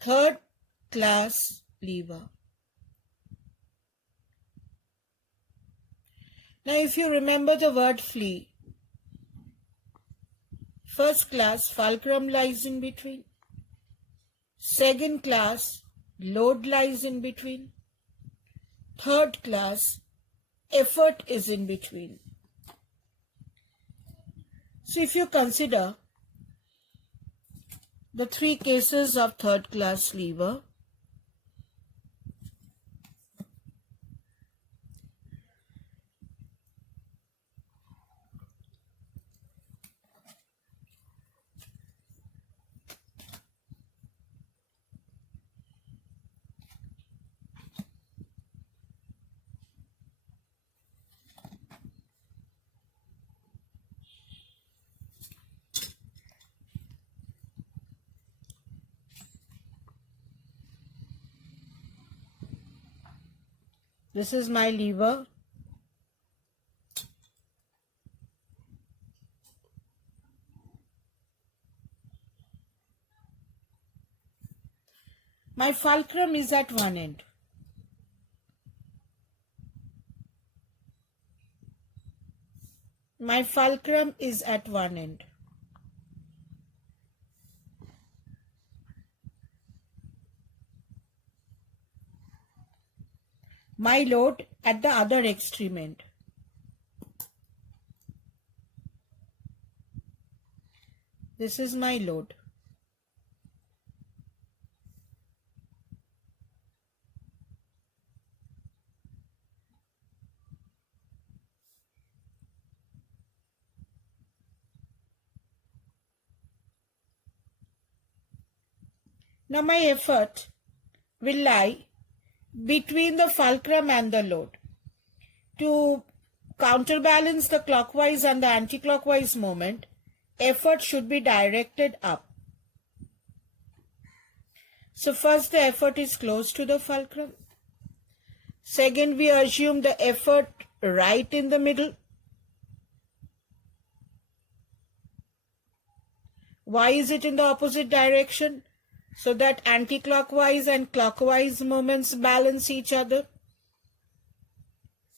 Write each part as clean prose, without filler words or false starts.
third class lever. Now if you remember the word flea, first class, fulcrum lies in between. Second class, load lies in between. Third class, effort is in between. So if you consider the three cases of third class lever, this is my lever. My fulcrum is at one end. My fulcrum is at one end. My load at the other extreme end. This is my load. Now my effort will lie between the fulcrum and the load. To counterbalance the clockwise and the anti-clockwise moment, effort should be directed up. So first the effort is close to the fulcrum. Second, we assume the effort right in the middle. Why is it in the opposite direction? So that anti-clockwise and clockwise moments balance each other.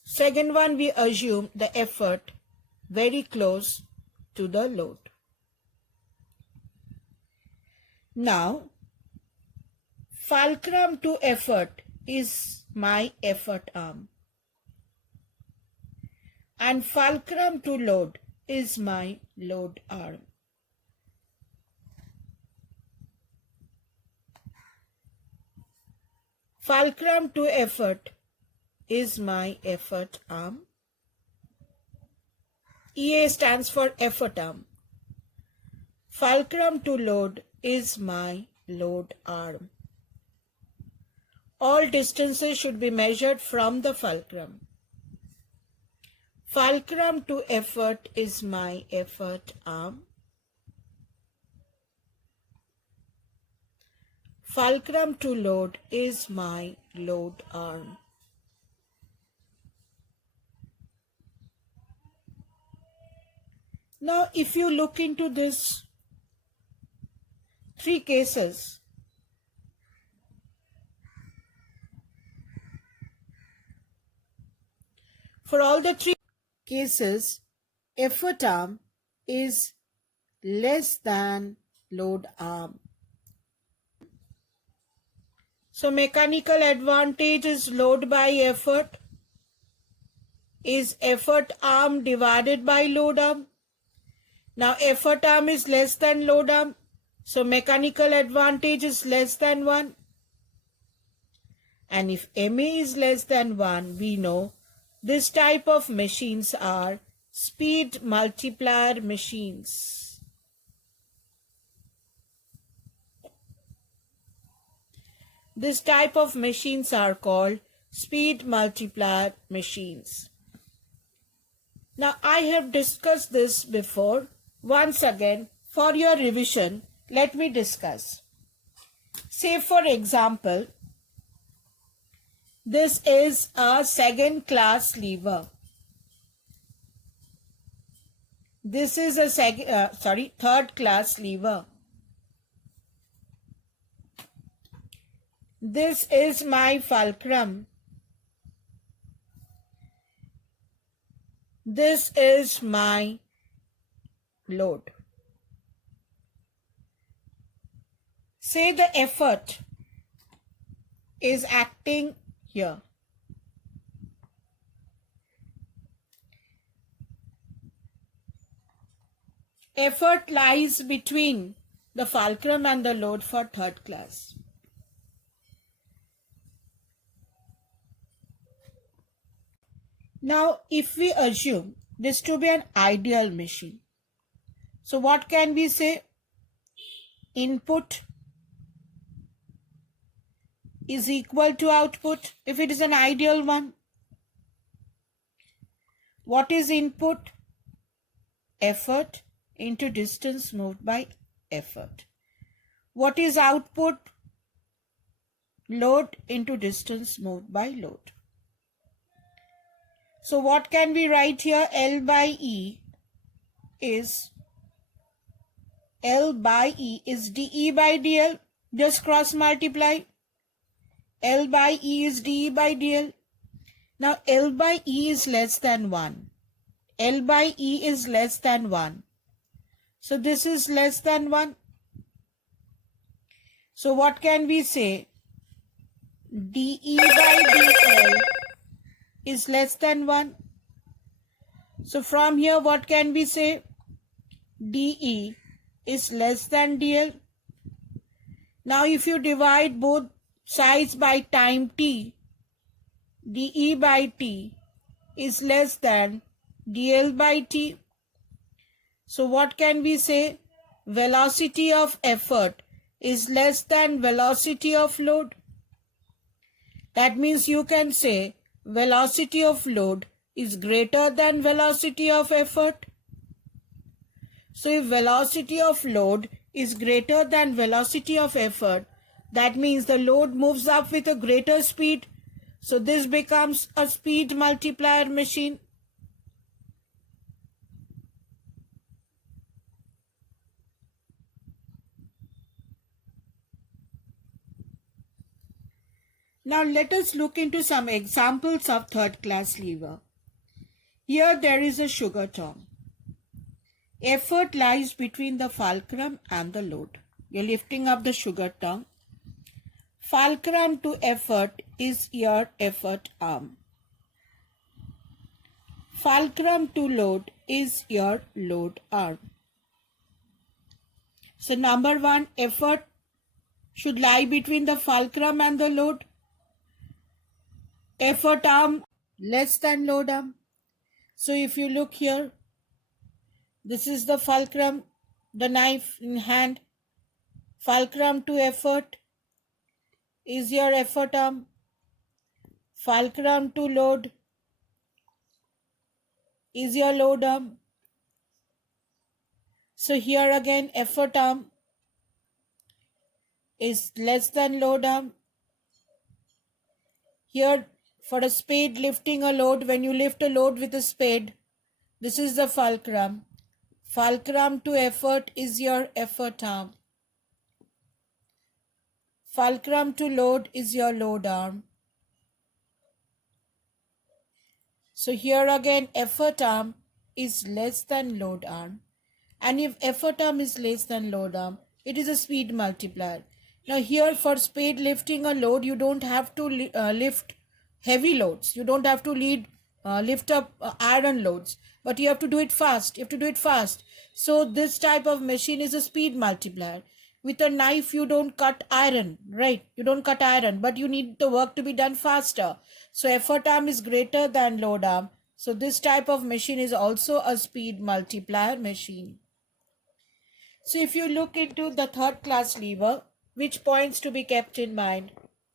Second one, we assume the effort very close to the load. Now, fulcrum to effort is my effort arm. And fulcrum to load is my load arm. Fulcrum to effort is my effort arm. EA stands for effort arm. Fulcrum to load is my load arm. All distances should be measured from the fulcrum. Fulcrum to effort is my effort arm. Fulcrum to load is my load arm. Now, if you look into this three cases, for all the three cases, effort arm is less than load arm. So mechanical advantage is load by effort. Is effort arm divided by load arm? Now effort arm is less than load arm. So mechanical advantage is less than 1. And if MA is less than 1, we know this type of machines are speed multiplier machines. This type of machines are called speed multiplier machines. Now I have discussed this before. Once again, for your revision, let me discuss. Say for example, this is a second class lever. This is a third class lever. This is my fulcrum. This is my load. Say the effort is acting here. Effort lies between the fulcrum and the load for third class. Now, if we assume this to be an ideal machine, so what can we say? Input is equal to output if it is an ideal one. What is input? Effort into distance moved by effort. What is output? Load into distance moved by load. So what can we write here? L by E is dE by dL. Just cross multiply. L by E is dE by dL. Now L by E is less than 1. L by E is less than 1. So this is less than 1. So what can we say? dE by dL is less than 1. So from here what can we say? dE is less than dL. Now if you divide both sides by time t, dE by t is less than dL by t. So what can we say? Velocity of effort is less than velocity of load. That means you can say velocity of load is greater than velocity of effort. So if velocity of load is greater than velocity of effort, that means the load moves up with a greater speed. So this becomes a speed multiplier machine. Now let us look into some examples of third class lever. Here there is a sugar tongue. Effort lies between the fulcrum and the load. You're lifting up the sugar tongue. Fulcrum to effort is your effort arm. Fulcrum to load is your load arm. So number 1, effort should lie between the fulcrum and the load. Effort arm less than load arm. So if you look here, this is the fulcrum, the knife in hand. Fulcrum to effort is your effort arm. Fulcrum to load is your load arm. So here again effort arm is less than load arm. Here for a spade lifting a load, when you lift a load with a spade, this is the fulcrum. Fulcrum to effort is your effort arm. Fulcrum to load is your load arm. So here again effort arm is less than load arm. And if effort arm is less than load arm, it is a speed multiplier. Now here for spade lifting a load, you don't have to lift heavy loads. You don't have to lift up iron loads. But you have to do it fast. You have to do it fast. So this type of machine is a speed multiplier. With a knife, you don't cut iron, right? You don't cut iron, but you need the work to be done faster. So effort arm is greater than load arm. So this type of machine is also a speed multiplier machine. So if you look into the third class lever, which points to be kept in mind?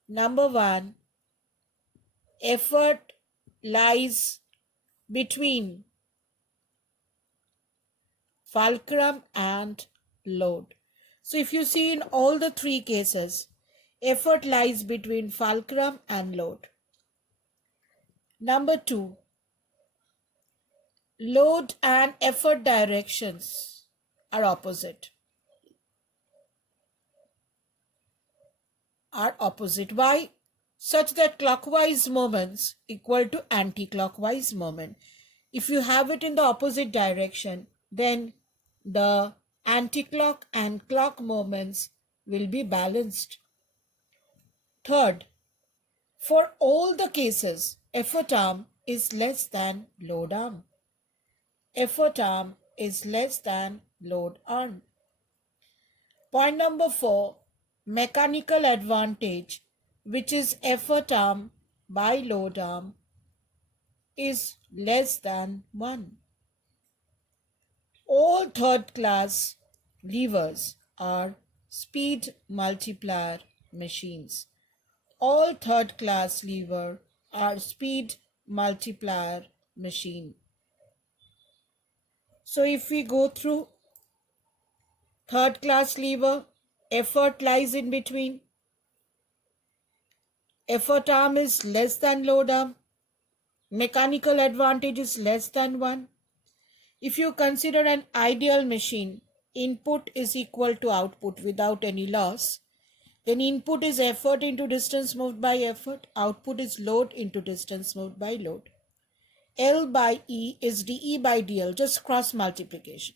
Number 1, effort lies between fulcrum and load. So if you see in all the 3 cases, effort lies between fulcrum and load. Number 2, load and effort directions are opposite. are opposite. Why? Such that clockwise moments equal to anti-clockwise moment. If you have it in the opposite direction, then the anti-clock and clock moments will be balanced. Third, for all the cases, effort arm is less than load arm. Effort arm is less than load arm. Point number 4, mechanical advantage, which is effort arm by load arm, is less than 1. All third class levers are speed multiplier machines. All third class lever are speed multiplier machine. So if we go through third class lever, effort lies in between. Effort arm is less than load arm. Mechanical advantage is less than 1. If you consider an ideal machine, input is equal to output without any loss, then input is effort into distance moved by effort, output is load into distance moved by load. L by E is dE by dL, just cross multiplication.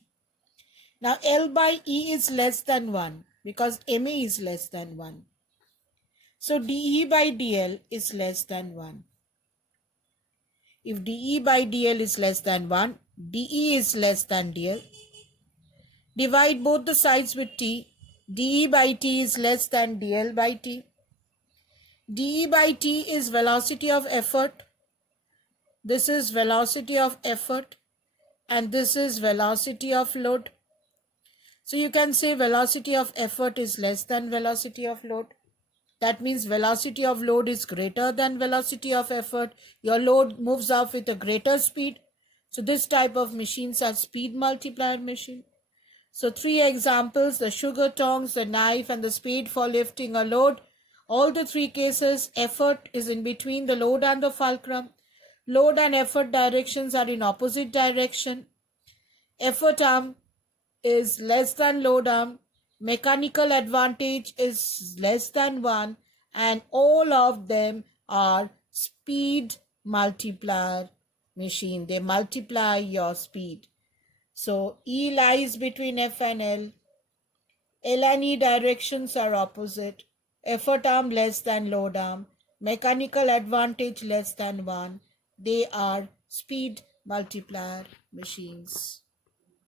Now L by E is less than 1 because MA is less than 1. So dE by dL is less than 1. If dE by dL is less than 1, dE is less than dL. Divide both the sides with t. dE by t is less than dL by t. dE by t is velocity of effort. This is velocity of effort and this is velocity of load. So you can say velocity of effort is less than velocity of load. That means velocity of load is greater than velocity of effort. Your load moves off with a greater speed. So this type of machines are speed multiplier machine. So 3 examples, the sugar tongs, the knife and the spade for lifting a load. All the 3 cases, effort is in between the load and the fulcrum. Load and effort directions are in opposite direction. Effort arm is less than load arm. Mechanical advantage is less than 1 and all of them are speed multiplier machine. They multiply your speed. So E lies between F and L. L and E directions are opposite. Effort arm less than load arm. Mechanical advantage less than 1. They are speed multiplier machines.